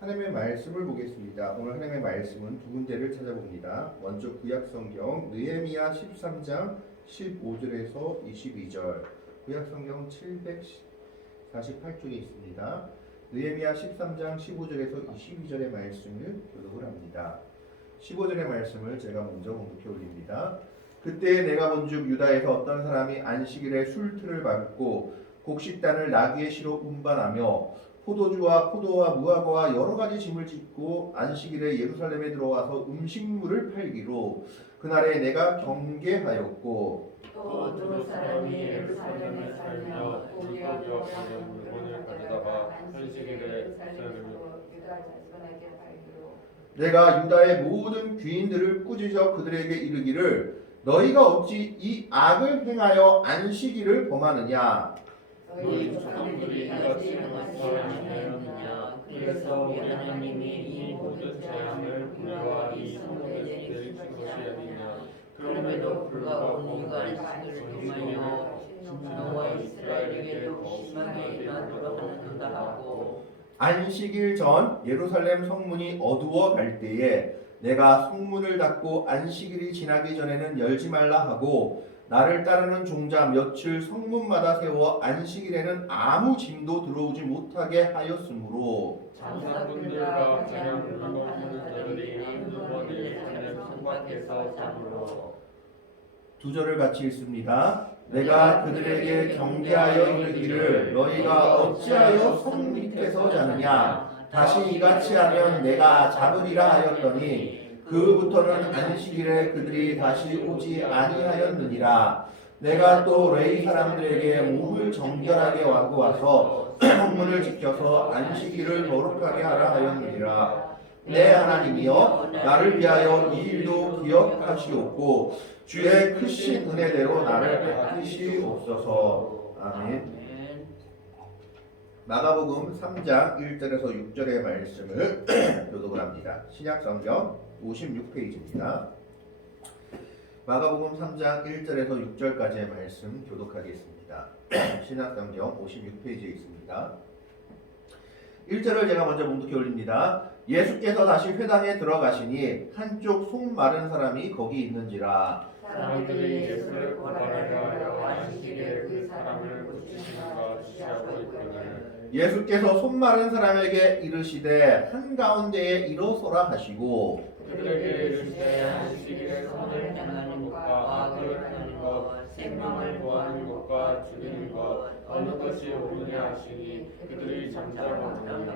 하나님의 말씀을 보겠습니다. 오늘 하나님의 말씀은 두 군데를 찾아봅니다. 먼저 구약성경 느헤미야 13장 15절에서 22절, 구약성경 748쪽에 있습니다. 느헤미야 13장 15절에서 22절의 말씀을 교독을 합니다. 15절의 말씀을 제가 먼저 공독해 올립니다. 그때 내가 본즉 유다에서 어떤 사람이 안식일에 술틀을 밟고 곡식단을 나귀의 시로 운반하며 포도주와 포도와 무화과와 여러 가지 짐을 짓고 안식일에 예루살렘에 들어와서 음식물을 팔기로 그날에 내가 경계하였고 또 두 사람이 예루살렘에 살며 고기와 관련 물건을 가져다가 안식일에 예루살렘으로 유다 자손에게 팔기로 내가 유다의 모든 귀인들을 꾸짖어 그들에게 이르기를 너희가 어찌 이 악을 행하여 안식일을 범하느냐. 너희 조상들이 이같이 행하였느냐. 그래서 우리 하나님이 이 모든 재앙을 우리와 이 성도에게 내리신 것이 아니냐. 그럼에도 불구하고 우리가 안식일을 금하여 너와 이스라엘에게 더욱 심하게 일하도록 하는도다 하고 안식일 전 예루살렘 성문이 어두워 갈 때에 내가 성문을 닫고 안식일이 지나기 전에는 열지 말라 하고 나를 따르는 종자 며칠 성문마다 세워 안식일에는 아무 짐도 들어오지 못하게 하였으므로 장사꾼들과 그냥 물건하는 자들이 한두 번 예루살렘 성 밖에서 잡으러 두 절을 같이 읽습니다. 내가 그들에게 경계하여 이르기를 너희가 어찌하여 성 밑에서 자느냐. 다시 이같이 하면 내가 잡으리라 하였더니 그부터는 안식일에 그들이 다시 오지 아니하였느니라. 내가 또 레위 사람들에게 몸을 정결하게 하고 와서 성문을 지켜서 안식일을 거룩하게 하라 하였느니라. 내 하나님이여 나를 위하여 이 일도 기억하시옵고 주의 크신 은혜대로 나를 베푸시옵소서. 아멘. 마가복음 3장 1절에서 6절의 말씀을 교독을 합니다. 신약성경 56페이지입니다. 마가복음 3장 1절에서 6절까지의 말씀 교독하겠습니다. 신약성경 56페이지에 있습니다. 1절을 제가 먼저 봉독해 올립니다. 예수께서 다시 회당에 들어가시니 한쪽 손 마른 사람이 거기 있는지라. 사람들이 예수를 고발하려 하여 안식일에 그 사람을 고치시는가 주시하고 있거늘 예수께서 손 마른 사람에게 이르시되 한가운데에 일어서라 하시고 그들에게 이르시되 안식일에 선을 행하는 것과 악을 하는 것 생명을 구하는 것과 죽이는 것 어느 것이 옳으냐 하시니 그들이 잠잠하더니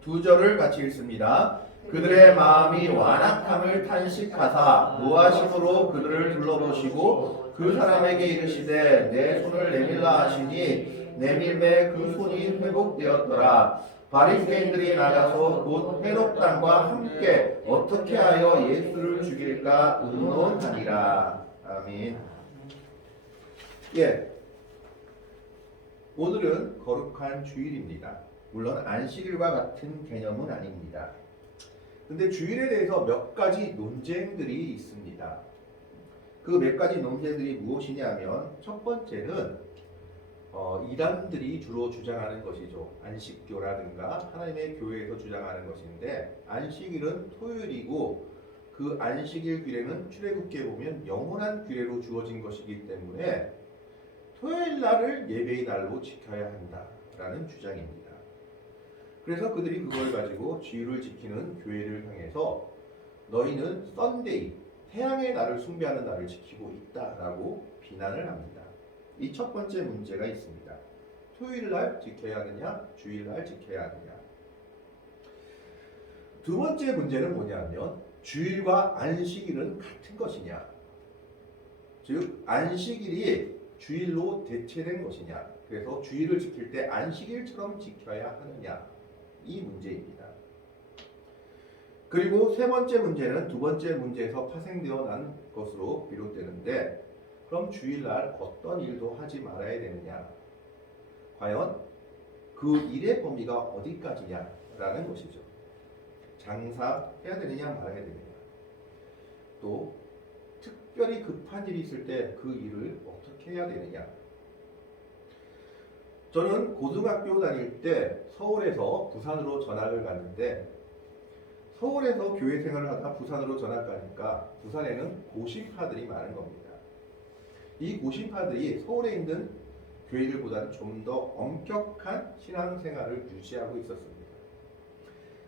두 절을 같이 읽습니다. 그들의 마음이 완악함을 탄식하사 노하심으로 그들을 둘러보시고 그 사람에게 이르시되 내 손을 내밀라 하시니 내밀매 그 손이 회복되었더라. 바리새인들이 나가서 곧 헤롯당과 함께 어떻게 하여 예수를 죽일까 의논하니라. 아멘. 예, 오늘은 거룩한 주일입니다. 물론 안식일과 같은 개념은 아닙니다. 근데 주일에 대해서 몇 가지 논쟁들이 있습니다. 그 몇 가지 논쟁들이 무엇이냐면 첫 번째는 이단들이 주로 주장하는 것이죠. 안식교라든가 하나님의 교회에서 주장하는 것인데 안식일은 토요일이고 그 안식일 규례는 출애굽기에 보면 영원한 규례로 주어진 것이기 때문에 토요일 날을 예배의 날로 지켜야 한다라는 주장입니다. 그래서 그들이 그걸 가지고 주일을 지키는 교회를 향해서 너희는 썬데이, 태양의 날을 숭배하는 날을 지키고 있다라고 비난을 합니다. 이 첫 번째 문제가 있습니다. 토요일 날 지켜야 하느냐, 주일 날 지켜야 하느냐. 두 번째 문제는 뭐냐면 주일과 안식일은 같은 것이냐. 즉 안식일이 주일로 대체된 것이냐. 그래서 주일을 지킬 때 안식일처럼 지켜야 하느냐. 이 문제입니다. 그리고 세 번째 문제는 두 번째 문제에서 파생되어 난 것으로 비롯되는데 그럼 주일날 어떤 일도 하지 말아야 되느냐? 과연 그 일의 범위가 어디까지냐라는 것이죠. 장사해야 되느냐 말아야 되느냐. 또 특별히 급한 일이 있을 때 그 일을 어떻게 해야 되느냐. 저는 고등학교 다닐 때 서울에서 부산으로 전학을 갔는데 서울에서 교회 생활을 하다 부산으로 전학 가니까 부산에는 고신파들이 많은 겁니다. 이 고신파들이 서울에 있는 교회들보다는 좀 더 엄격한 신앙생활을 유지하고 있었습니다.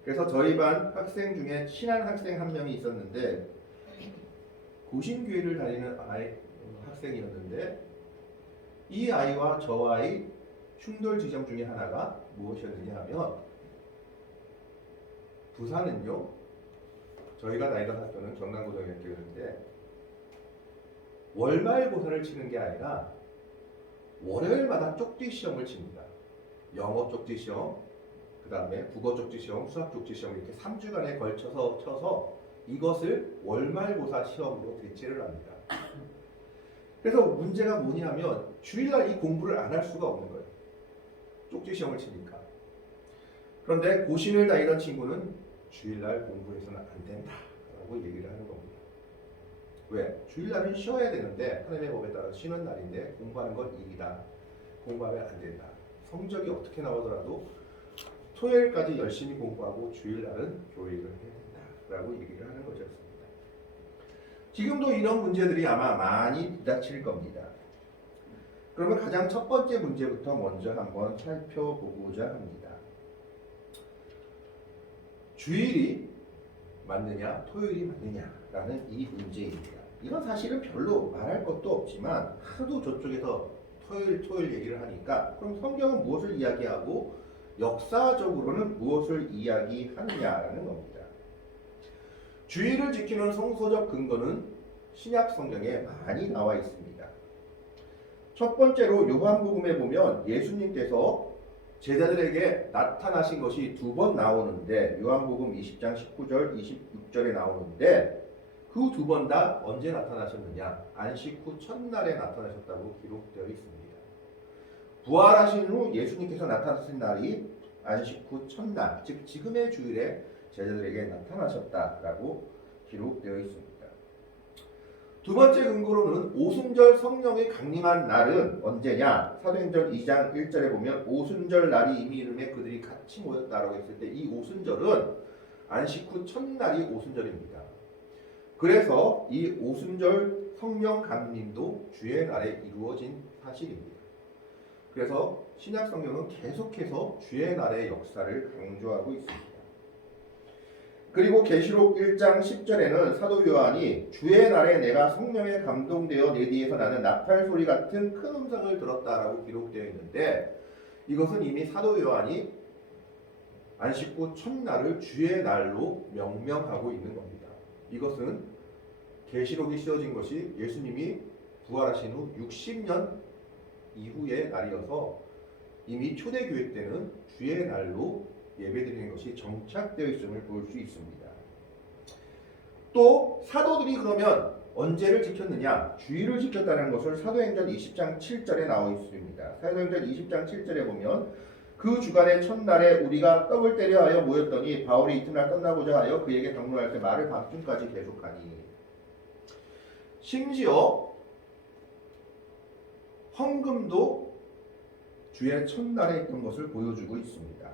그래서 저희 반 학생 중에 친한 학생 한 명이 있었는데 고신교회를 다니는 학생이었는데 이 아이와 저와의 충돌 지점 중에 하나가 무엇이었느냐 하면 부산은요, 저희가 다니던 학교는 경남고등학교였는데 월말고사를 치는 게 아니라 월요일마다 쪽지 시험을 칩니다. 영어 쪽지 시험, 그 다음에 국어 쪽지 시험, 수학 쪽지 시험 이렇게 3주간에 걸쳐서 쳐서 이것을 월말고사 시험으로 대체를 합니다. 그래서 문제가 뭐냐면 주일날 이 공부를 안 할 수가 없는 거예요. 쪽지 시험을 치니까. 그런데 고신을 다니던 친구는 주일날 공부해서는 안 된다라고 얘기를 하는 겁니다. 왜? 주일날은 쉬어야 되는데 하나님의 법에 따라 쉬는 날인데 공부하는 건 일이다. 공부하면 안 된다. 성적이 어떻게 나오더라도 토요일까지 열심히 공부하고 주일날은 교육을 해야 된다라고 얘기를 하는 것이었습니다. 지금도 이런 문제들이 아마 많이 부닥칠 겁니다. 그러면 가장 첫 번째 문제부터 먼저 한번 살펴보고자 합니다. 주일이 맞느냐, 토요일이 맞느냐라는 이 문제입니다. 이건 사실은 별로 말할 것도 없지만 하도 저쪽에서 토요일 얘기를 하니까 그럼 성경은 무엇을 이야기하고 역사적으로는 무엇을 이야기하느냐라는 겁니다. 주일을 지키는 성서적 근거는 신약 성경에 많이 나와 있습니다. 첫 번째로 요한복음에 보면 예수님께서 제자들에게 나타나신 것이 두 번 나오는데 요한복음 20장 19절 26절에 나오는데 그 두 번 다 언제 나타나셨느냐? 안식 후 첫날에 나타나셨다고 기록되어 있습니다. 부활하신 후 예수님께서 나타나신 날이 안식 후 첫날, 즉 지금의 주일에 제자들에게 나타나셨다라고 기록되어 있습니다. 두 번째 근거로는 오순절 성령이 강림한 날은 언제냐? 사도행전 2장 1절에 보면 오순절 날이 이미 이름에 그들이 같이 모였다라고 했을 때 이 오순절은 안식 후 첫날이 오순절입니다. 그래서 이 오순절 성령 강림도 주의 날에 이루어진 사실입니다. 그래서 신약 성경은 계속해서 주의 날의 역사를 강조하고 있습니다. 그리고 계시록 1장 10절에는 사도 요한이 주의 날에 내가 성령에 감동되어 내 뒤에서 나는 나팔 소리 같은 큰 음성을 들었다라고 기록되어 있는데 이것은 이미 사도 요한이 안식 후 첫날을 주의 날로 명명하고 있는 겁니다. 이것은 계시록이 씌워진 것이 예수님이 부활하신 후 60년 이후의 날이어서 이미 초대교회 때는 주의 날로 예배드리는 것이 정착되어 있음을 볼 수 있습니다. 또 사도들이 그러면 언제를 지켰느냐? 주일을 지켰다는 것을 사도행전 20장 7절에 나와 있습니다. 사도행전 20장 7절에 보면 그 주간의 첫날에 우리가 떡을 때려 하여 모였더니 바울이 이튿날 떠나고자 하여 그에게 경로할 때 말을 밤중까지 계속하니 심지어 헌금도 주의 첫날에 있던 것을 보여주고 있습니다.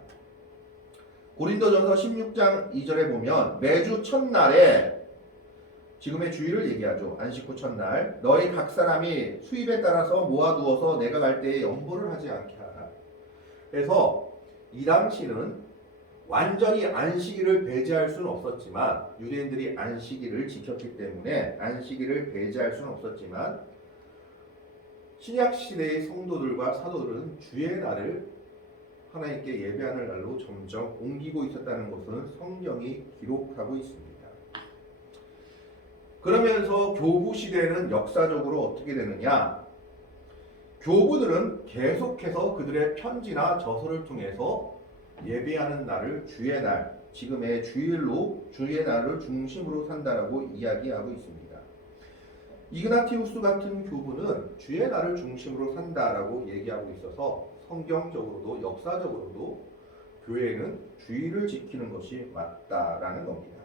고린도전서 16장 2절에 보면 매주 첫날에 지금의 주일을 얘기하죠. 안식 후 첫날 너희 각 사람이 수입에 따라서 모아두어서 내가 갈 때에 연보를 하지 않게 하라. 그래서 이 당시는 완전히 안식일을 배제할 수는 없었지만 유대인들이 안식일을 지켰기 때문에 안식일을 배제할 수는 없었지만 신약 시대의 성도들과 사도들은 주의 날을 하나님께 예배하는 날로 점점 옮기고 있었다는 것은 성경이 기록하고 있습니다. 그러면서 교부 시대는 역사적으로 어떻게 되느냐? 교부들은 계속해서 그들의 편지나 저서를 통해서 예배하는 날을 주의 날, 지금의 주일로 주의 날을 중심으로 산다라고 이야기하고 있습니다. 이그나티우스 같은 교부는 주의 날을 중심으로 산다라고 얘기하고 있어서 성경적으로도 역사적으로도 교회는 주일을 지키는 것이 맞다라는 겁니다.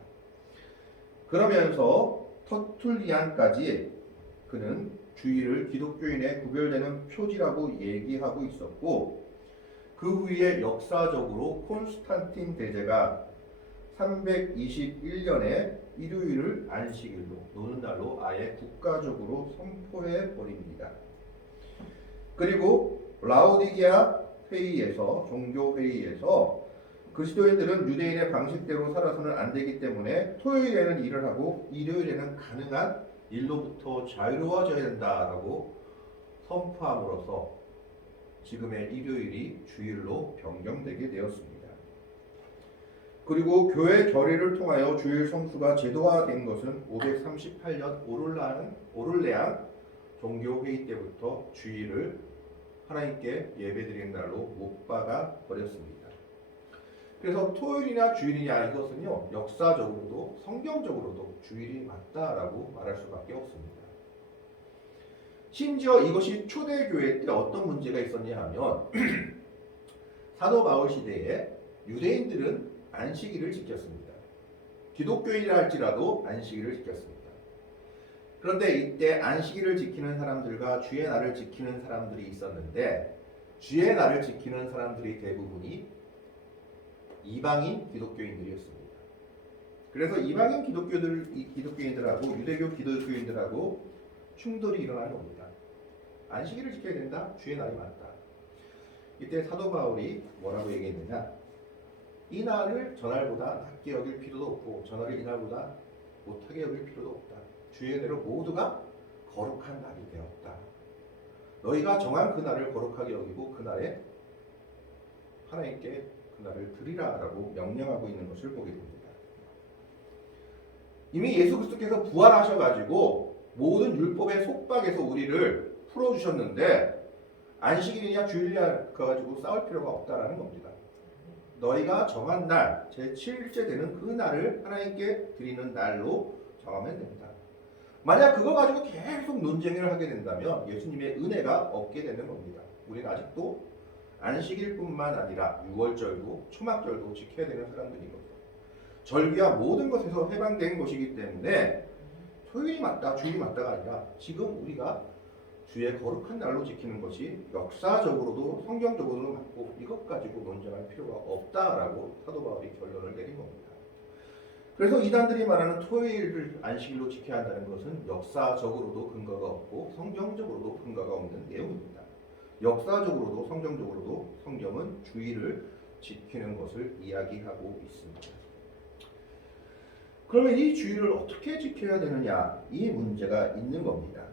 그러면서 터툴리안까지 그는 주일을 기독교인의 구별되는 표지라고 얘기하고 있었고 그 후에 역사적으로 콘스탄틴 대제가 321년에 일요일을 안식일로 노는 날로 아예 국가적으로 선포해 버립니다. 그리고 라오디게아 회의에서 종교 회의에서 그리스도인들은 유대인의 방식대로 살아서는 안 되기 때문에 토요일에는 일을 하고 일요일에는 가능한 일로부터 자유로워져야 된다라고 선포함으로써 지금의 일요일이 주일로 변경되게 되었습니다. 그리고 교회 결의를 통하여 주일 성수가 제도화된 것은 538년 오를레안 종교회의 때부터 주일을 하나님께 예배드리는 날로 못 박아 버렸습니다. 그래서 토요일이나 주일이냐 이것은요 역사적으로도 성경적으로도 주일이 맞다라고 말할 수밖에 없습니다. 심지어 이것이 초대교회 때 어떤 문제가 있었냐 하면 사도 바울 시대에 유대인들은 안식일을 지켰습니다. 기독교인이라 할지라도 안식일을 지켰습니다. 그런데 이때 안식일을 지키는 사람들과 주의 날을 지키는 사람들이 있었는데 주의 날을 지키는 사람들이 대부분이 이방인 기독교인들이었습니다. 그래서 이방인 기독교인들하고 유대교 기독교인들하고 충돌이 일어나는 겁니다. 안식일을 지켜야 된다. 주의 날이 맞다. 이때 사도 바울이 뭐라고 얘기했느냐? 이 날을 전날보다 낮게 여길 필요도 없고 전날을 이날보다 못하게 여길 필요도 없다. 주의 대로 모두가 거룩한 날이 되었다. 너희가 정한 그 날을 거룩하게 여기고 그 날에 하나님께 그 날을 드리라라고 명령하고 있는 것을 보게 됩니다. 이미 예수 그리스도께서 부활하셔가지고 모든 율법의 속박에서 우리를 풀어주셨는데 안식일이냐 주일이냐 그거 가지고 싸울 필요가 없다라는 겁니다. 너희가 정한 날, 제7일째 되는 그 날을 하나님께 드리는 날로 정하면 된다. 만약 그거 가지고 계속 논쟁을 하게 된다면 예수님의 은혜가 없게 되는 겁니다. 우리는 아직도 안식일뿐만 아니라 유월절도 초막절도 지켜야 되는 사람들이거든요. 절기와 모든 것에서 해방된 것이기 때문에 토요일이 맞다, 주일이 맞다가 아니라 지금 우리가 주의 거룩한 날로 지키는 것이 역사적으로도 성경적으로도 맞고 이것 가지고 논쟁할 필요가 없다라고 사도 바울이 결론을 내린 겁니다. 그래서 이단들이 말하는 토요일을 안식일로 지켜야 한다는 것은 역사적으로도 근거가 없고 성경적으로도 근거가 없는 내용입니다. 역사적으로도 성경적으로도 성경은 주일을 지키는 것을 이야기하고 있습니다. 그러면 이 주일을 어떻게 지켜야 되느냐? 이 문제가 있는 겁니다.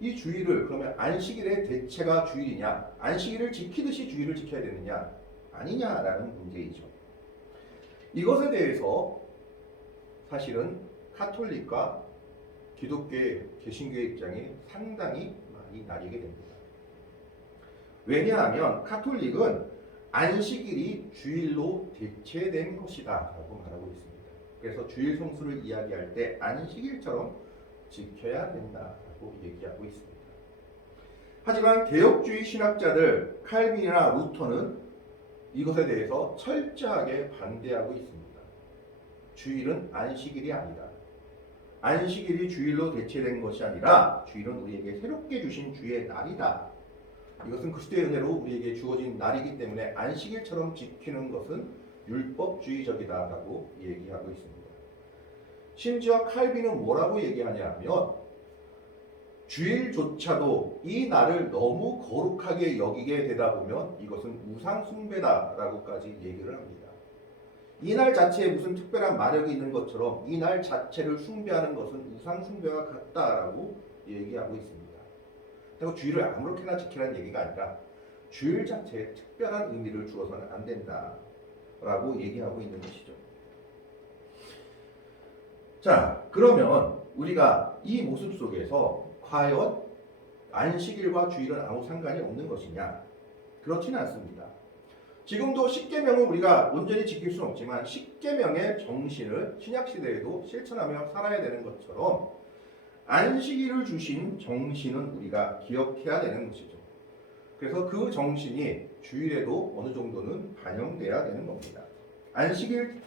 이 주일을 그러면 안식일의 대체가 주일이냐? 안식일을 지키듯이 주일을 지켜야 되느냐? 아니냐라는 문제이죠. 이것에 대해서 사실은 카톨릭과 기독교의 개신교의 입장이 상당히 많이 나뉘게 됩니다. 왜냐하면 카톨릭은 안식일이 주일로 대체된 것이다 라고 말하고 있습니다. 그래서 주일 성수를 이야기할 때 안식일처럼 지켜야 된다라고 얘기하고 있습니다. 하지만 개혁주의 신학자들 칼빈이나 루터는 이것에 대해서 철저하게 반대하고 있습니다. 주일은 안식일이 아니다. 안식일이 주일로 대체된 것이 아니라 주일은 우리에게 새롭게 주신 주의 날이다. 이것은 그리스도의 은혜로 우리에게 주어진 날이기 때문에 안식일처럼 지키는 것은 율법주의적이다라고 얘기하고 있습니다. 심지어 칼빈은 뭐라고 얘기하냐면 주일조차도 이 날을 너무 거룩하게 여기게 되다 보면 이것은 우상숭배다라고까지 얘기를 합니다. 이 날 자체에 무슨 특별한 마력이 있는 것처럼 이 날 자체를 숭배하는 것은 우상숭배와 같다라고 얘기하고 있습니다. 그리고 주일을 아무렇게나 지키라는 얘기가 아니라 주일 자체에 특별한 의미를 주어서는 안 된다라고 얘기하고 있는 것이죠. 자, 그러면 우리가 이 모습 속에서 과연 안식일과 주일은 아무 상관이 없는 것이냐? 그렇지는 않습니다. 지금도 십계명을 우리가 온전히 지킬 수는 없지만 십계명의 정신을 신약시대에도 실천하며 살아야 되는 것처럼 안식일을 주신 정신은 우리가 기억해야 되는 것이죠. 그래서 그 정신이 주일에도 어느 정도는 반영돼야 되는 겁니다. 안식일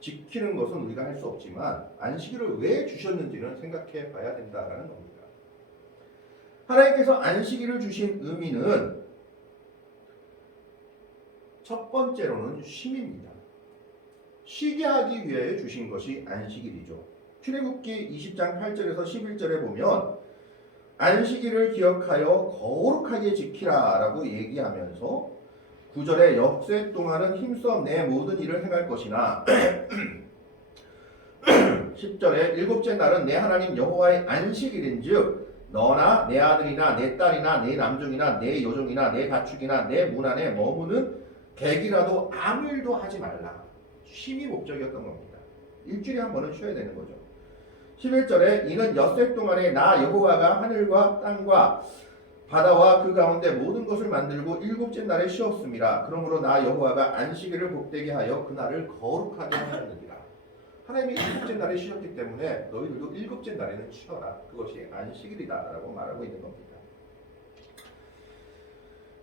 지키는 것은 우리가 할 수 없지만 안식일을 왜 주셨는지는 생각해 봐야 된다는 겁니다. 하나님께서 안식일을 주신 의미는 첫 번째로는 쉼입니다. 쉬게 하기 위해 주신 것이 안식일이죠. 출애굽기 20장 8절에서 11절에 보면 안식일을 기억하여 거룩하게 지키라라고 얘기하면서 9절에 엿새 동안은 힘써 내 모든 일을 행할 것이나 10절에 일곱째 날은 내 하나님 여호와의 안식일인즉 너나 내 아들이나 내 딸이나 내 남종이나 내 여종이나 내 가축이나 내 문 안에 머무는 객이라도 아무 일도 하지 말라. 쉼이 목적이었던 겁니다. 일주일에 한 번은 쉬어야 되는 거죠. 11절에 이는 엿새 동안에 나 여호와가 하늘과 땅과 바다와 그 가운데 모든 것을 만들고 일곱째 날에 쉬었습니다. 그러므로 나 여호와가 안식일을 복되게 하여 그날을 거룩하게 하였느니라. 하나님이 일곱째 날에 쉬었기 때문에 너희들도 일곱째 날에는 쉬어라. 그것이 안식일이다라고 말하고 있는 겁니다.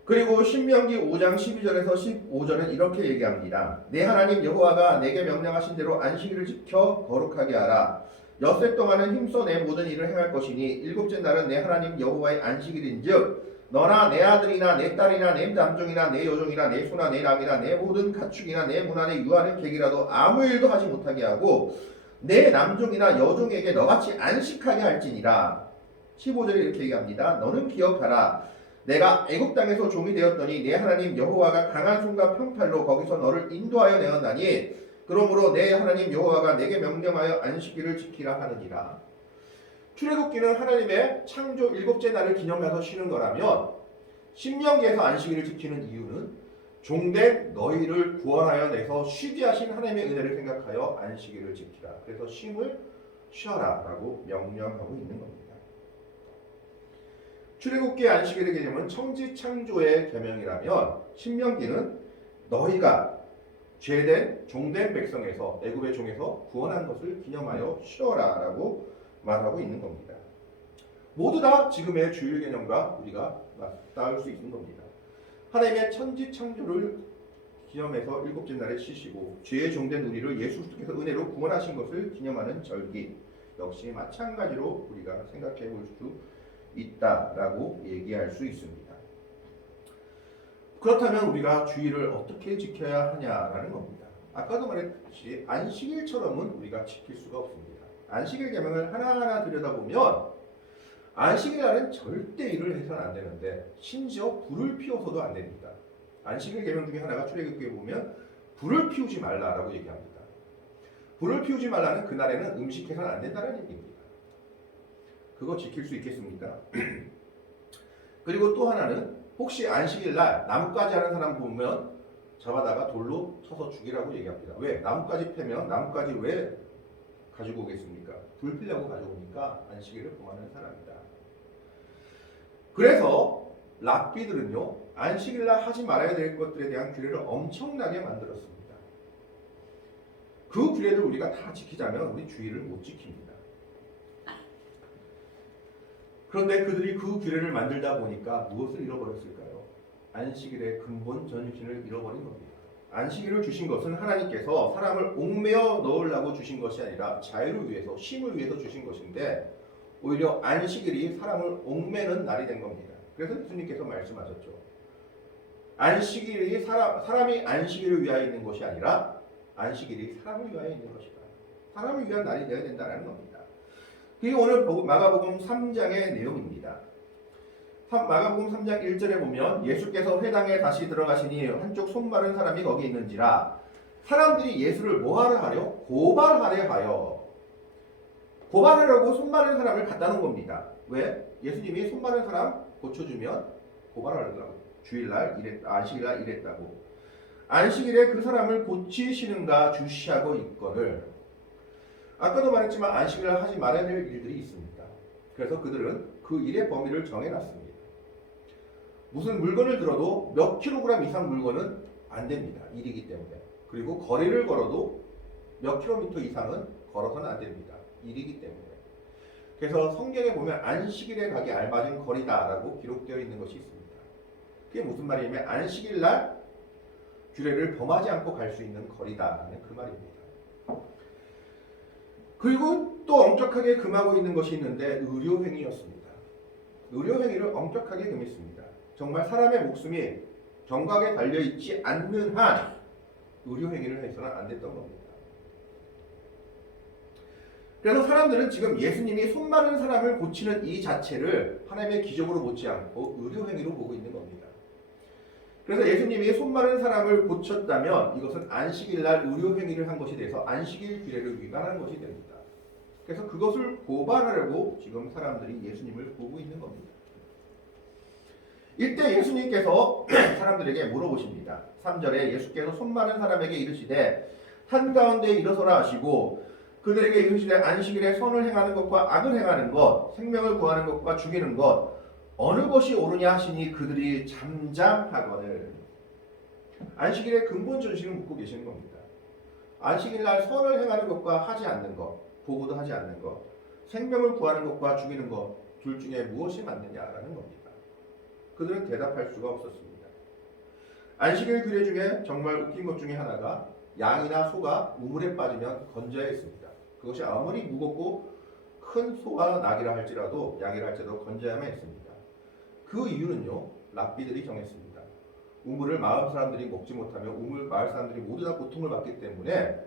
그리고 신명기 5장 12절에서 15절은 이렇게 얘기합니다. 내 하나님 여호와가 내게 명령하신 대로 안식일을 지켜 거룩하게 하라. 엿새 동안은 힘써 내 모든 일을 행할 것이니 일곱째 날은 내 하나님 여호와의 안식일인즉 너나 내 아들이나 내 딸이나 내 남종이나 내 여종이나 내 소나 내 남이나 내 모든 가축이나 내 문 안에 유하는 객이라도 아무 일도 하지 못하게 하고 내 남종이나 여종에게 너같이 안식하게 할지니라. 15절에 이렇게 얘기합니다. 너는 기억하라. 내가 애굽 땅에서 종이 되었더니 내 하나님 여호와가 강한 손과 평팔로 거기서 너를 인도하여 내었나니 그러므로 내 하나님 여호와가 내게 명령하여 안식일을 지키라 하느니라. 출애굽기는 하나님의 창조 일곱째 날을 기념해서 쉬는 거라면 신명기에서 안식일을 지키는 이유는 종된 너희를 구원하여 내서 쉬게 하신 하나님의 은혜를 생각하여 안식일을 지키라. 그래서 쉼을 쉬어라 라고 명령하고 있는 겁니다. 출애굽기의 안식일의 개념은 청지창조의 계명이라면 신명기는 너희가 죄된 종된 백성에서 애굽의 종에서 구원한 것을 기념하여 쉬어라 라고 말하고 있는 겁니다. 모두 다 지금의 주일 개념과 우리가 맞닿을 수 있는 겁니다. 하나님의 천지창조를 기념해서 일곱째 날에 쉬시고 죄의 종된 우리를 예수 그리스도께서 은혜로 구원하신 것을 기념하는 절기 역시 마찬가지로 우리가 생각해 볼 수 있다라고 얘기할 수 있습니다. 그렇다면 우리가 주일을 어떻게 지켜야 하냐라는 겁니다. 아까도 말했듯이 안식일처럼은 우리가 지킬 수가 없습니다. 안식일 계명을 하나하나 들여다보면 안식일 날은 절대 일을 해서는 안 되는데 심지어 불을 피워서도 안 됩니다. 안식일 계명 중에 하나가 출애굽기에 보면 불을 피우지 말라라고 얘기합니다. 불을 피우지 말라는 그날에는 음식해서는 안 된다는 얘기입니다. 그거 지킬 수 있겠습니까? 그리고 또 하나는 혹시 안식일 날 나뭇가지 하는 사람 보면 잡아다가 돌로 쳐서 죽이라고 얘기합니다. 왜? 나뭇가지 패면 나뭇가지 왜 가지고 오겠습니까? 불 피려고 가져오니까 안식일을 범하는 사람이다. 그래서 랍비들은요 안식일 날 하지 말아야 될 것들에 대한 규례를 엄청나게 만들었습니다. 그 규례를 우리가 다 지키자면 우리 주일을 못 지킵니다. 그런데 그들이 그 규례를 만들다 보니까 무엇을 잃어버렸을까요? 안식일의 근본 전신을 잃어버린 겁니다. 안식일을 주신 것은 하나님께서 사람을 옥매어 넣으려고 주신 것이 아니라 자유를 위해서, 쉼을 위해서 주신 것인데 오히려 안식일이 사람을 옥매는 날이 된 겁니다. 그래서 예수님께서 말씀하셨죠. 안식일이 사람이 안식일을 위하여 있는 것이 아니라 안식일이 사람을 위하여 있는 것이다. 사람을 위한 날이 되어야 된다는 겁니다. 그게 오늘 마가복음 3장의 내용입니다. 마가복음 3장 1절에 보면 예수께서 회당에 다시 들어가시니 한쪽 손 마른 사람이 거기 있는지라 사람들이 예수를 뭐하러 하려? 고발하려 하여 고발하려고 손 마른 사람을 갖다 놓은 겁니다. 왜? 예수님이 손 마른 사람 고쳐주면 고발하려고 주일날 이랬다, 안식일날 이랬다고 안식일에 그 사람을 고치시는가 주시하고 있거늘 아까도 말했지만 안식일날 하지 말아야 될 일들이 있습니다. 그래서 그들은 그 일의 범위를 정해놨습니다. 무슨 물건을 들어도 몇 킬로그램 이상 물건은 안 됩니다. 일이기 때문에. 그리고 거리를 걸어도 몇 킬로미터 이상은 걸어서는 안 됩니다. 일이기 때문에. 그래서 성경에 보면 안식일에 가기 알맞은 거리다라고 기록되어 있는 것이 있습니다. 그게 무슨 말이냐면 안식일날 규례를 범하지 않고 갈 수 있는 거리다라는 그 말입니다. 그리고 또 엄격하게 금하고 있는 것이 있는데 의료행위였습니다. 의료행위를 엄격하게 금했습니다. 정말 사람의 목숨이 경각에 달려있지 않는 한 의료행위를 해서는 안 됐던 겁니다. 그래서 사람들은 지금 예수님이 손 마른 사람을 고치는 이 자체를 하나님의 기적으로 보지 않고 의료행위로 보고 있는 겁니다. 그래서 예수님이 손 마른 사람을 고쳤다면 이것은 안식일 날 의료행위를 한 것이 돼서 안식일 규례를 위반한 것이 됩니다. 그래서 그것을 고발하려고 지금 사람들이 예수님을 보고 있는 겁니다. 이때 예수님께서 사람들에게 물어보십니다. 3절에 예수께서 손 마른 사람에게 이르시되 한가운데 일어서라 하시고 그들에게 이르시되 안식일에 선을 행하는 것과 악을 행하는 것, 생명을 구하는 것과 죽이는 것 어느 것이 옳으냐 하시니 그들이 잠잠하거늘. 안식일의 근본 전신을 묻고 계시는 겁니다. 안식일 날 선을 행하는 것과 하지 않는 것, 보고도 하지 않는 것, 생명을 구하는 것과 죽이는 것 둘 중에 무엇이 맞느냐라는 겁니다. 그들은 대답할 수가 없었습니다. 안식일 규례 중에 정말 웃긴 것 중에 하나가 양이나 소가 우물에 빠지면 건져야 했습니다. 그것이 아무리 무겁고 큰 소와 낙이라 할지라도 양이라 할지라도 건져야만 했습니다. 그 이유는요, 랍비들이 정했습니다. 우물을 마을 사람들이 먹지 못하면 우물 마을 사람들이 모두 다 고통을 받기 때문에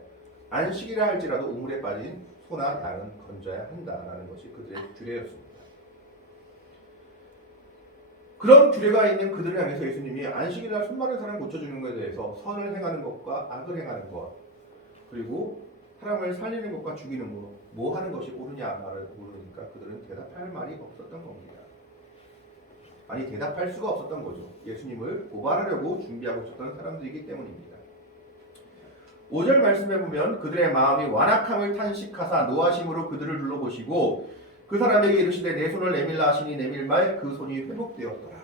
안식이라 할지라도 우물에 빠진 소나 양은 건져야 한다라는 것이 그들의 규례였습니다. 그런 규례가 있는 그들을 향해서 예수님이 안식일 날 손 마른 사람 고쳐주는 것에 대해서 선을 행하는 것과 악을 행하는 것, 그리고 사람을 살리는 것과 죽이는 것, 뭐 하는 것이 옳으냐 말을 물으니까 그들은 대답할 말이 없었던 겁니다. 아니, 대답할 수가 없었던 거죠. 예수님을 고발하려고 준비하고 있었던 사람들이기 때문입니다. 5절 말씀에 보면 그들의 마음이 완악함을 탄식하사 노하심으로 그들을 둘러보시고 그 사람에게 이르시되 내 손을 내밀라 하시니 내밀매 그 손이 회복되었더라.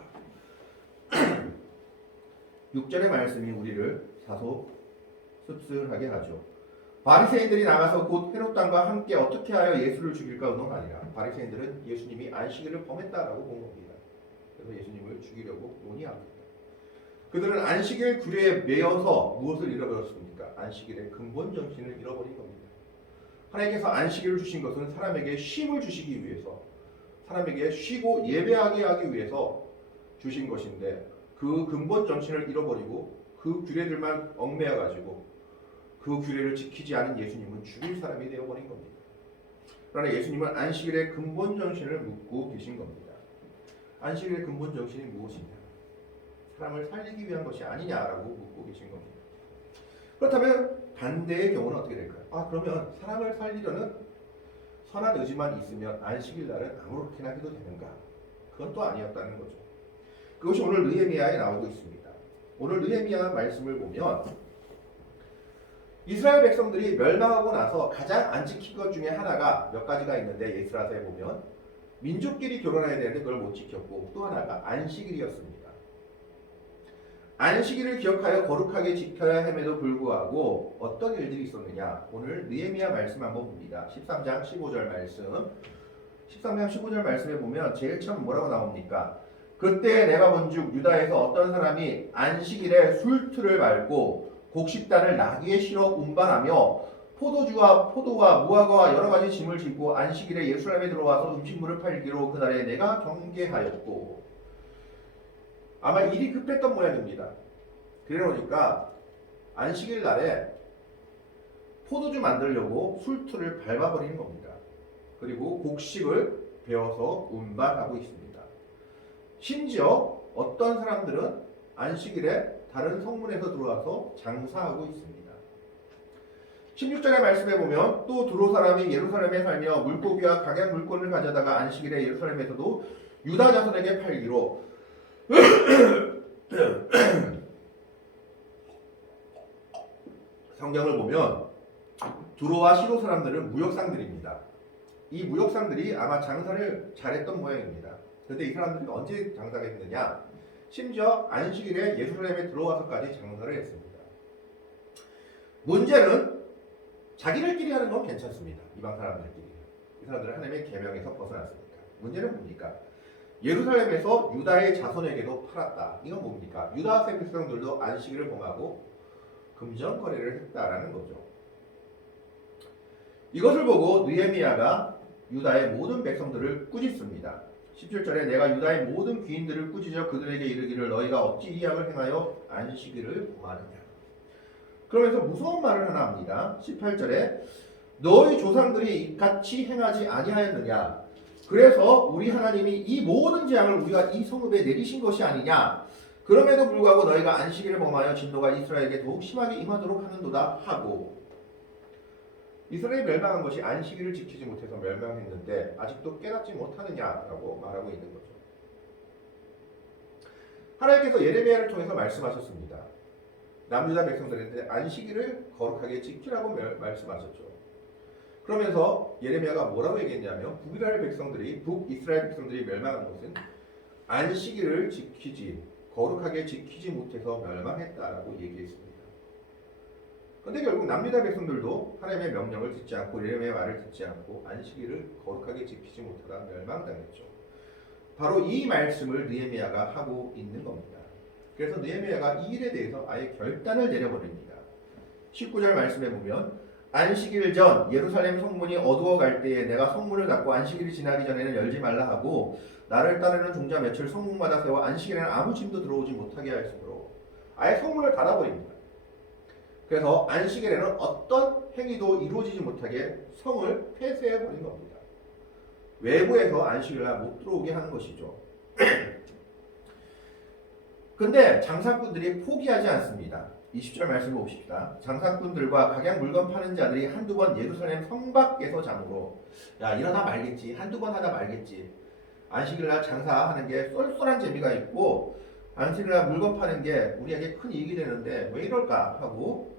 6절의 말씀이 우리를 다소 씁쓸하게 하죠. 바리새인들이 나가서 곧 헤롯 왕과 함께 어떻게 하여 예수를 죽일까 의논하니라. 바리새인들은 예수님이 안식일을 범했다라고 본 겁니다. 그래서 예수님을 죽이려고 논의합니다. 그들은 안식일 규례에 매여서 무엇을 잃어버렸습니까? 안식일의 근본 정신을 잃어버린 겁니다. 하나님께서 안식일을 주신 것은 사람에게 쉼을 주시기 위해서, 사람에게 쉬고 예배하게 하기 위해서 주신 것인데 그 근본 정신을 잃어버리고 그 규례들만 얽매여가지고 그 규례를 지키지 않은 예수님은 죽일 사람이 되어버린 겁니다. 그러나 예수님은 안식일의 근본 정신을 묻고 계신 겁니다. 안식일의 근본 정신이 무엇이냐? 사람을 살리기 위한 것이 아니냐라고 묻고 계신 겁니다. 그렇다면 반대의 경우는 어떻게 될까요? 그러면 사람을 살리려는 선한 의지만 있으면 안식일 날은 아무렇게나 해도 되는가? 그건 또 아니었다는 거죠. 그것이 오늘 느헤미야에 나오고 있습니다. 오늘 느헤미야 말씀을 보면 이스라엘 백성들이 멸망하고 나서 가장 안 지킨 것 중에 하나가 몇 가지가 있는데 에스라서에 보면 민족끼리 결혼해야 되는데 그걸 못 지켰고 또 하나가 안식일이었습니다. 안식일을 기억하여 거룩하게 지켜야 함에도 불구하고 어떤 일들이 있었느냐? 오늘 느헤미야 말씀 한번 봅니다. 13장 15절 말씀. 13장 15절 말씀에 보면 제일 처음 뭐라고 나옵니까? 그때 내가 본즉 유다에서 어떤 사람이 안식일에 술틀을 밟고 곡식단을 나귀에 실어 운반하며 포도주와 포도와 무화과와 여러 가지 짐을 짓고 안식일에 예루살렘에 들어와서 음식물을 팔기로 그날에 내가 경계하였고. 아마 일이 급했던 모양입니다. 그러니까 안식일 날에 포도주 만들려고 술틀을 밟아버리는 겁니다. 그리고 곡식을 베어서 운반하고 있습니다. 심지어 어떤 사람들은 안식일에 다른 성문에서 들어와서 장사하고 있습니다. 16절의 말씀에 보면 또 두로 사람이 예루살렘에 살며 물고기와 각양 물건을 가져다가 안식일에 예루살렘에서도 유다 자손에게 팔기로. 성경을 보면 두로와 시로 사람들은 무역상들입니다. 이 무역상들이 아마 장사를 잘했던 모양입니다. 그런데 이 사람들이 언제 장사가 했느냐? 심지어 안식일에 예루살렘에 들어와서까지 장사를 했습니다. 문제는 자기들끼리 하는 건 괜찮습니다. 이방 사람들끼리. 이 사람들은 하나님의 계명에서 벗어났습니다. 문제는 뭡니까? 예루살렘에서 유다의 자손에게도 팔았다. 이건 뭡니까? 유다 백성들도 안식일을 범하고 금전 거래를 했다라는 거죠. 이것을 보고 느헤미야가 유다의 모든 백성들을 꾸짖습니다. 17절에 내가 유다의 모든 귀인들을 꾸짖어 그들에게 이르기를 너희가 어찌 이 악을 행하여 안식일을 범하느냐. 그러면서 무서운 말을 하나 합니다. 18절에 너희 조상들이 같이 행하지 아니하였느냐? 그래서 우리 하나님이 이 모든 재앙을 우리가 이 성읍에 내리신 것이 아니냐? 그럼에도 불구하고 너희가 안식일을 범하여 진노가 이스라엘에게 더욱 심하게 임하도록 하는도다 하고, 이스라엘이 멸망한 것이 안식일을 지키지 못해서 멸망했는데 아직도 깨닫지 못하느냐라고 말하고 있는 거죠. 하나님께서 예레미야를 통해서 말씀하셨습니다. 남유다 백성들한테 안식일을 거룩하게 지키라고 말씀하셨죠. 그러면서 예레미야가 뭐라고 얘기했냐면 북이스라엘 백성들이 멸망한 것은 안식일을 거룩하게 지키지 못해서 멸망했다라고 얘기했습니다. 그런데 결국 남유다 백성들도 하나님의 명령을 듣지 않고 예레미야의 말을 듣지 않고 안식일을 거룩하게 지키지 못하다 멸망당했죠. 바로 이 말씀을 느헤미야가 하고 있는 겁니다. 그래서 느헤미야가 이 일에 대해서 아예 결단을 내려버립니다. 19절 말씀에 보면 안식일 전 예루살렘 성문이 어두워갈 때에 내가 성문을 닫고 안식일이 지나기 전에는 열지 말라 하고 나를 따르는 종자 며칠 성문마다 세워 안식일에는 아무 짐도 들어오지 못하게 하였으므로 아예 성문을 닫아버립니다. 그래서 안식일에는 어떤 행위도 이루어지지 못하게 성을 폐쇄해버린 겁니다. 외부에서 안식일날 못 들어오게 하는 것이죠. 근데 장사꾼들이 포기하지 않습니다. 20절 말씀을 봅시다. 장사꾼들과 각양 물건 파는 자들이 한두 번 예루살렘 성 밖에서 장으로, 야 이러다 말겠지, 한두 번 하다 말겠지, 안식일날 장사하는 게 쏠쏠한 재미가 있고 안식일날 물건 파는 게 우리에게 큰 이익이 되는데 왜 이럴까 하고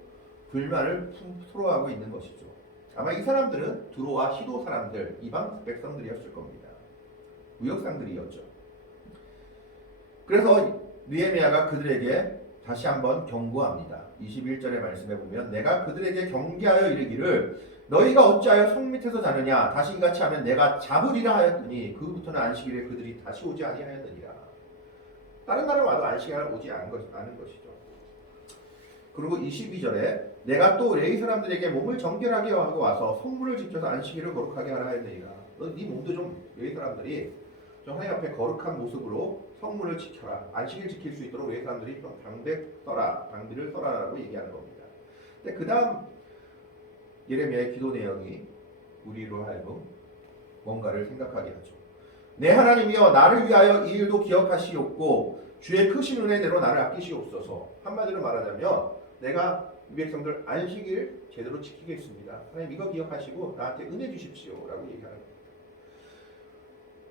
불만을 토로하고 있는 것이죠. 아마 이 사람들은 두로와 시도 사람들, 이방 백성들이었을 겁니다. 무역상들이었죠. 그래서 느헤미야가 그들에게 다시 한번 경고합니다. 21절의 말씀에 보면 내가 그들에게 경계하여 이르기를 너희가 어찌하여 성 밑에서 자느냐 다시 이같이 하면 내가 잡으리라 하였더니 그부터는 안식일에 그들이 다시 오지 아니하였느니라. 다른 날은 와도 안식일에 오지 않은 것이죠. 그리고 22절에 내가 또 레위 사람들에게 몸을 정결하게 하고 와서 성문을 지켜서 안식일을 거룩하게 하라 하였느니라. 네 몸도 좀 레위 사람들이 좀 하나님 앞에 거룩한 모습으로 성문을 지켜라. 안식일 지킬 수 있도록 레위 사람들이 좀 방비를 써라라고 얘기하는 겁니다. 근데 그 다음 예레미야의 기도 내용이 우리로 하여금 뭔가를 생각하게 하죠. 내 하나님이여 나를 위하여 이 일도 기억하시옵고 주의 크신 은혜대로 나를 아끼시옵소서. 한마디로 말하자면 내가 이 백성들 안식일 제대로 지키겠습니다. 하나님 이거 기억하시고 나한테 은혜 주십시오 라고 얘기하는 겁니다.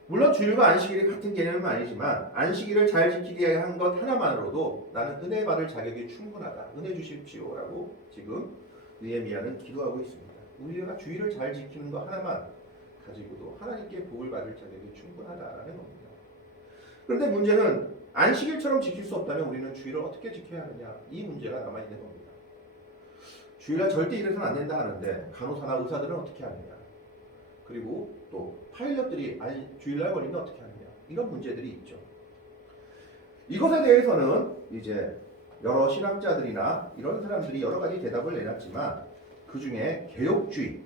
물론 주일과 안식일이 같은 개념은 아니지만 안식일을 잘 지키게 한 것 하나만으로도 나는 은혜 받을 자격이 충분하다. 은혜 주십시오 라고 지금 느헤미야는 기도하고 있습니다. 우리가 주일을 잘 지키는 것 하나만 가지고도 하나님께 복을 받을 자격이 충분하다라는 겁니다. 그런데 문제는 안식일처럼 지킬 수 없다면 우리는 주일을 어떻게 지켜야 하느냐, 이 문제가 남아있는 겁니다. 주일날 절대 일해서는 안 된다 하는데 간호사나 의사들은 어떻게 하느냐, 그리고 또 파일럿들이 주일날 걸리면 어떻게 하느냐, 이런 문제들이 있죠. 이것에 대해서는 이제 여러 신학자들이나 이런 사람들이 여러 가지 대답을 내놨지만 그 중에 개혁주의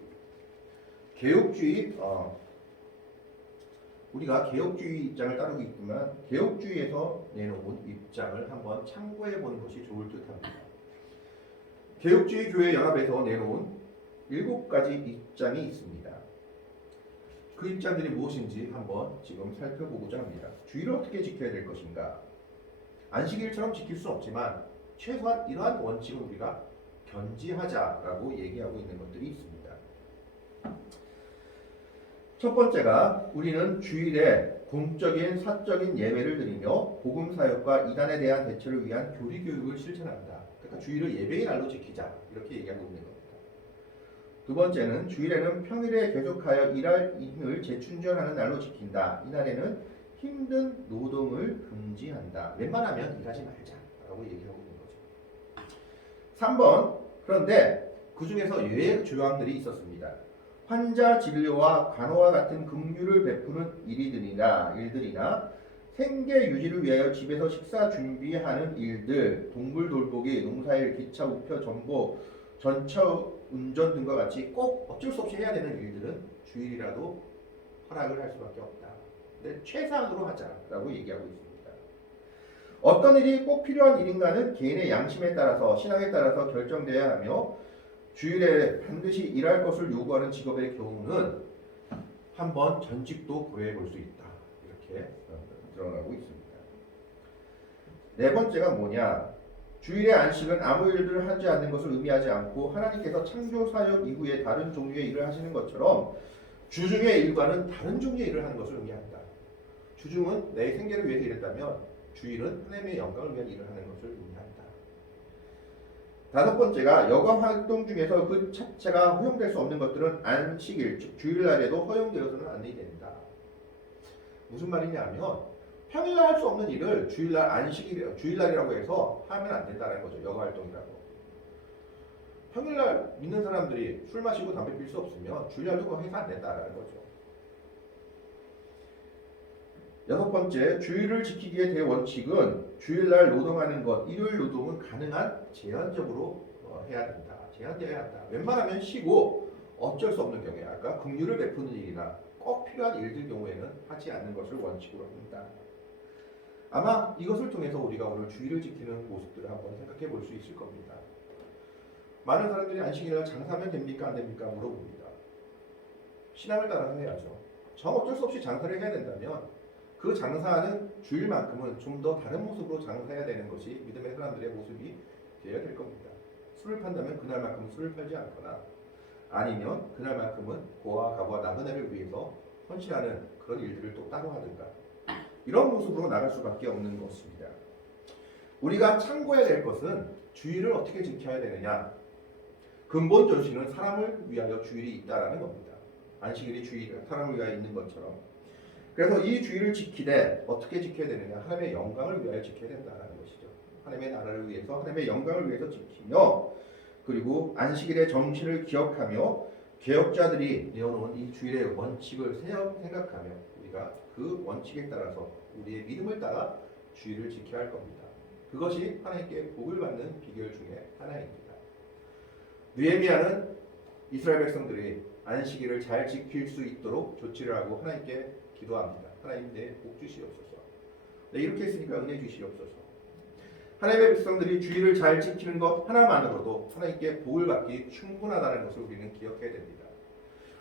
우리가 개혁주의 입장을 따르고 있지만 개혁주의에서 내놓은 입장을 한번 참고해 보는 것이 좋을 듯합니다. 개혁주의 교회 연합에서 내놓은 7가지 입장이 있습니다. 그 입장들이 무엇인지 한번 지금 살펴보고자 합니다. 주일을 어떻게 지켜야 될 것인가? 안식일처럼 지킬 수는 없지만 최소한 이러한 원칙을 우리가 견지하자라고 얘기하고 있는 것들이 있습니다. 첫 번째가 우리는 주일에 공적인 사적인 예배를 드리며 복음 사역과 이단에 대한 대처를 위한 교리 교육을 실천한다. 그러니까 주일을 예배의 날로 지키자 이렇게 얘기하고 있는 겁니다. 두 번째는 주일에는 평일에 계속하여 일할 힘을 재충전하는 날로 지킨다. 이날에는 힘든 노동을 금지한다. 웬만하면 일하지 말자라고 얘기하고 있는 거죠. 3번, 그런데 그 중에서 예외 조항들이 있었습니다. 환자 진료와 간호와 같은 긍휼을 베푸는 일들이나 생계 유지를 위하여 집에서 식사 준비하는 일들, 동물 돌보기, 농사일, 기차 우표 정보, 전차 운전 등과 같이 꼭 어쩔 수 없이 해야 되는 일들은 주일이라도 허락을 할 수밖에 없다. 근데 최소한으로 하자라고 얘기하고 있습니다. 어떤 일이 꼭 필요한 일인가는 개인의 양심에 따라서 신앙에 따라서 결정돼야 하며 주일에 반드시 일할 것을 요구하는 직업의 경우는 한번 전직도 고려해 볼 수 있다. 이렇게 드러나고 있습니다. 네 번째가 뭐냐? 주일의 안식은 아무 일들을 하지 않는 것을 의미하지 않고 하나님께서 창조 사역 이후에 다른 종류의 일을 하시는 것처럼 주중의 일과는 다른 종류의 일을 하는 것을 의미한다. 주중은 내 생계를 위해서 일했다면 주일은 하나님의 영광을 위한 일을 하는 것을 의미한다. 다섯 번째가 여가 활동 중에서 그 자체가 허용될 수 없는 것들은 안식일, 즉 주일날에도 허용되어서는 안 된다. 무슨 말이냐면 평일날 할 수 없는 일을 주일날이라고 해서 하면 안 된다는 거죠. 여가 활동이라고. 평일날 믿는 사람들이 술 마시고 담배 필 수 없으면 주일날도 그거 해서 안 된다는 거죠. 여섯 번째, 주일을 지키기의 대원칙은 주일날 노동하는 것, 일요일 노동은 가능한 제한적으로 해야 된다. 제한되어야 한다. 웬만하면 쉬고 어쩔 수 없는 경우에 아까 긍휼을 베푸는 일이나 꼭 필요한 일들 경우에는 하지 않는 것을 원칙으로 합니다. 아마 이것을 통해서 우리가 오늘 주일을 지키는 모습들을 한번 생각해 볼 수 있을 겁니다. 많은 사람들이 안식일날 장사하면 됩니까 안 됩니까 물어봅니다. 신앙을 따라서 해야죠. 정 어쩔 수 없이 장사를 해야 된다면 그 장사하는 주일만큼은 좀 더 다른 모습으로 장사해야 되는 것이 믿음의 사람들의 모습이 되어야 될 겁니다. 술을 판다면 그날만큼은 술을 팔지 않거나 아니면 그날만큼은 고아와 가부와 나그네를 위해서 헌신하는 그런 일들을 또 따로 하든가 이런 모습으로 나갈 수밖에 없는 것입니다. 우리가 참고해야 될 것은 주일을 어떻게 지켜야 되느냐. 근본 전신은 사람을 위하여 주일이 있다라는 겁니다. 안식일이 주일, 사람을 위하여 있는 것처럼. 그래서 이 주일을 지키되 어떻게 지켜야 되느냐. 하나님의 영광을 위하여 지켜야 된다는 것이죠. 하나님의 나라를 위해서, 하나님의 영광을 위해서 지키며 그리고 안식일의 정신을 기억하며 개혁자들이 내어놓은 이 주일의 원칙을 생각하며 우리가 그 원칙에 따라서 우리의 믿음을 따라 주일을 지켜야 할 겁니다. 그것이 하나님께 복을 받는 비결 중에 하나입니다. 느헤미야는 이스라엘 백성들이 안식일을 잘 지킬 수 있도록 조치를 하고 하나님께 기도합니다. 하나님 내 복 주시옵소서. 네, 이렇게 했으니까 은혜 주시옵소서. 하나님의 백성들이 주일을 잘 지키는 것 하나만으로도 하나님께 복을 받기 충분하다는 것을 우리는 기억해야 됩니다.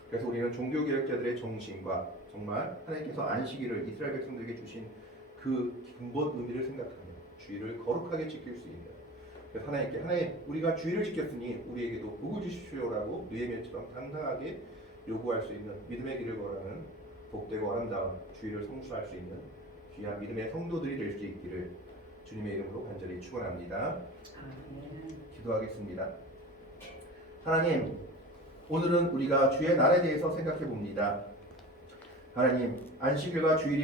그래서 우리는 종교개혁자들의 정신과 정말 하나님께서 안식일을 이스라엘 백성들에게 주신 그 근본 의미를 생각하며 주일을 거룩하게 지킬 수 있는 그래서 하나님께 하나님 우리가 주일을 지켰으니 우리에게도 복을 주십시오라고 느헤미야처럼 당당하게 요구할 수 있는 믿음의 길을 걸어가는 복되고 아름다운 주일을 성수할 수 있는 귀한 믿음의 성도들이 될 수 있기를 주님의 이름으로 간절히 축원합니다. 기도하겠습니다. 하나님, 오늘은 우리가 주의 날에 대해서 생각해 봅니다. 하나님, 안식일과 주일이